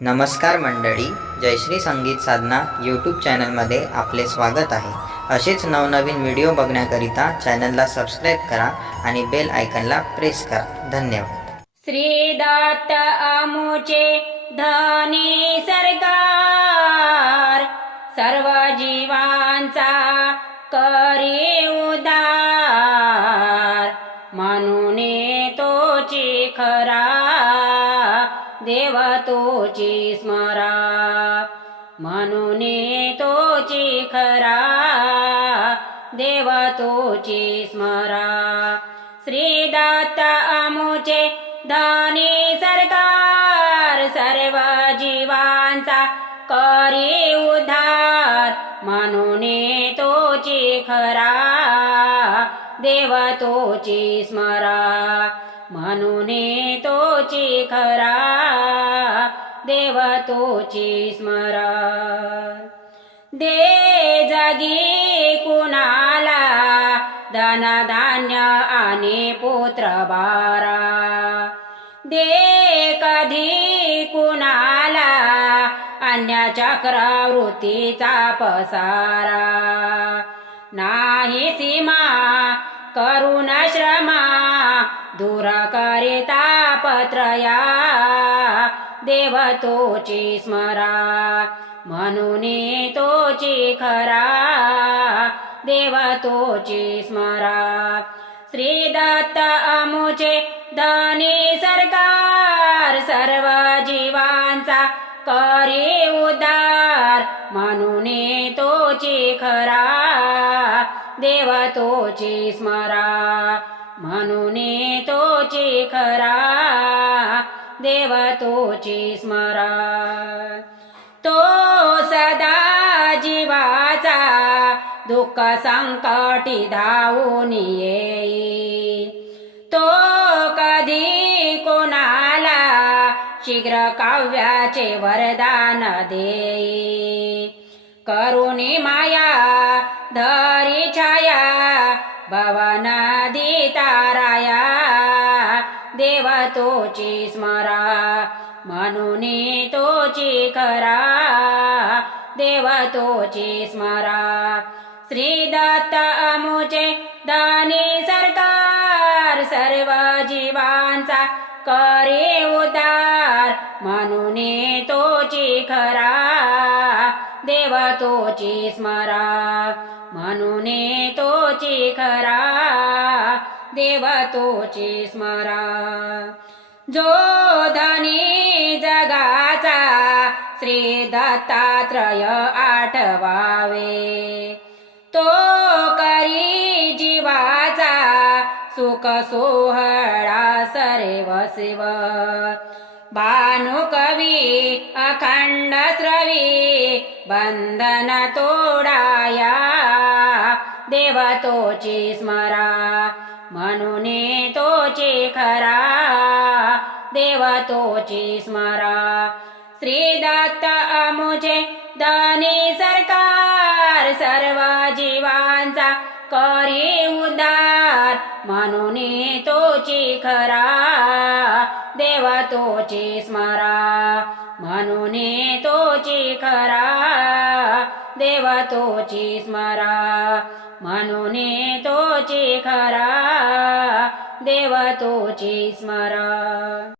नमस्कार मंडळी जयश्री संगीत साधना यूट्यूब चॅनलमध्ये आपले स्वागत आहे. असेच नवनवीन व्हिडिओ बघण्याकरिता चॅनलला सबस्क्राईब करा आणि बेल आयकनला प्रेस करा. धन्यवाद. श्री आमुचे धने धनी सरकार तोची स्मरा. म्हणून तोची खरा. देव तोची स्मरा. श्री दत्ता अमुचे धनी सरकार सर्व जीवांचा करी उद्धार. म्हणून तोची खरा. देव तोची स्मरा. म्हणून तोची खरा. देव तोची स्मरा. दे जगी कुणाला धनधान्य आणि पुत्र बारा. दे कधी कुणाला अन्य चक्रवृत्तीचा पसारा. नाही सीमा करुण श्रमा दूर करिता पत्रया देवतोची स्मरा म्हणून तोची खरा. देवतोची स्मरा श्री दत्त अमुचे धनी सरकार सर्व जीवांचा करी उदार म्हणून तोची खरा. देवतोची स्मरा म्हणून तोची खरा. देव तोची स्मरा. तो सदा जीवाचा दुःख संकटी धावून येई तो कधी कोणाला शीघ्र काव्याचे वरदान देई करुणी माया धरी छाया भवन ताराया देवा तोची स्मरा म्हणून तोची खरा देवा तोची स्मरा श्री दत्त अमुचे दानी सरकार सर्व जीवांचा करे उदार म्हणून तोची खरा देवा तोची स्मरा म्हणून तोची खरा देवतोची स्मरा. जो धनी जगाचा श्री दत्तात्रय आठवावे तो करी जीवाचा सुख सोहळा सरेव शिव भानुकवी अखंड स्रवी बंधन तोडाया देवतोची स्मरा. म्हणून तोचे खरा देव तोचे स्मरा. श्री दत्त अमुचे दाने सरकार सर्व जीवांचा करी उदार म्हणून तोची खरा देव तोचे स्मरा. म्हणून तोची खरा देव तोची स्मरा म्हणून तोची खरा देवा तोची स्मरा.